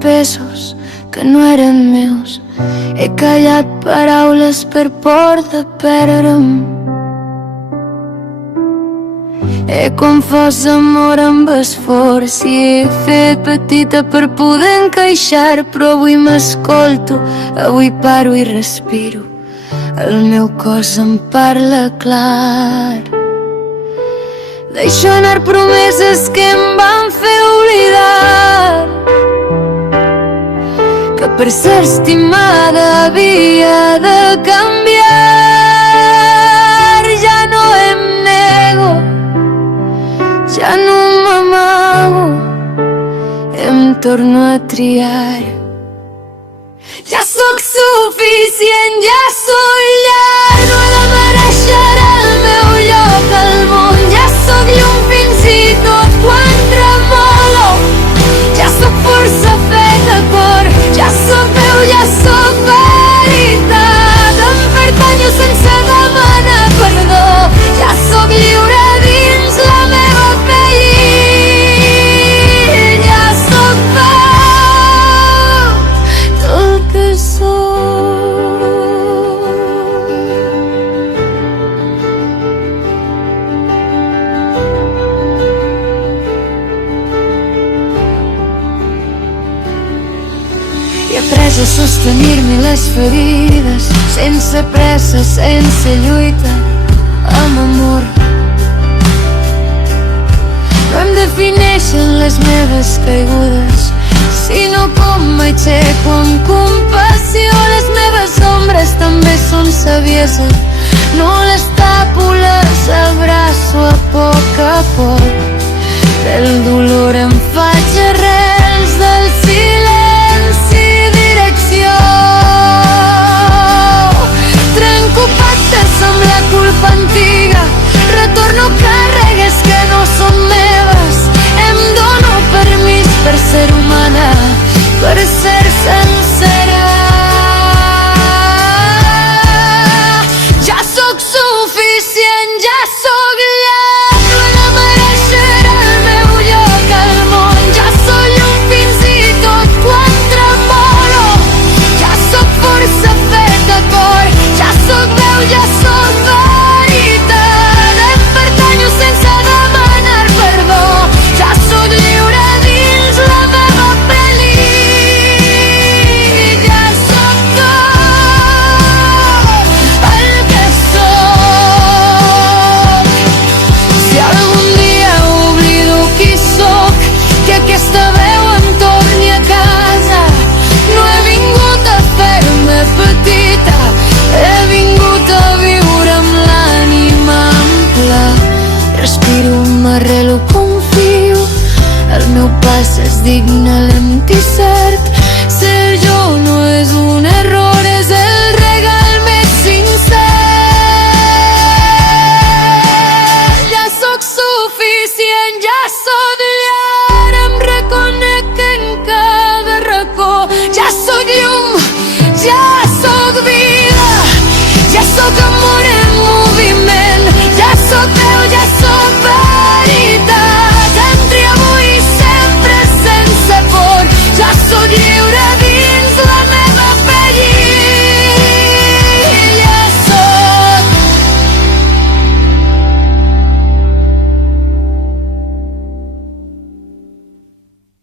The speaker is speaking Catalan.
pesos que no eren meus. He callat paraules per por de perdre'm. He confós amor amb esforç i he fet petita per poder encaixar, però avui m'escolto, avui paro i respiro. El meu cos em parla clar. Deixo anar promeses que em van fer oblidar que per ser estimada havia de canviar. Ja no em nego, ja no m'amago, em torno a triar. Ja sóc suficient, ja sóc llar, no he de mereixer el meu lloc al món. Ja sóc llum fins i tot quan tremolo, ja sóc força feta cor, ja sóc veu, ja sóc veritat. Em pertanyo sense demanar perdó, ja sóc lliure dins la meva pell. Ja sóc tot el que sóc. He après a sostenir-me les ferides, sense pressa, sense lluita, amb amor. No em defineixen les meves caigudes, sinó com m'aixeco amb compassió. Les meves ombres també són saviesa, no les tapo, les abraço a poc. Del dolor em faig arrels, del silenci direcció. Trenco pactes amb la culpa antiga, retorno càrregues que no són meves. Em dono permís per ser humana, per ser sencera. Ja sóc suficient, ja sóc llar, no he de mereixer el meu lloc al món. Ja sóc llum fins i tot quan tremolo, ja sóc força feta cor, ja sóc veu, ja sóc veritat. Em pertanyo sense demanar perdó, ja sóc lliure dins la meva pell. Ja sóc tot el que sóc. Si algun dia oblido qui sóc, que aquesta veu em torni a casa. No he vingut a fer-me petita, he vingut a viure amb l'ànima ampla. Respiro, m'arrelo, confio, el meu pas és digne, lent i cert. Ser jo no és un error, és el regal més sincer. Ja sóc suficient, ja sóc llar, em reconec en cada racó. Ja sóc llum, ja sóc vida, ja sóc amor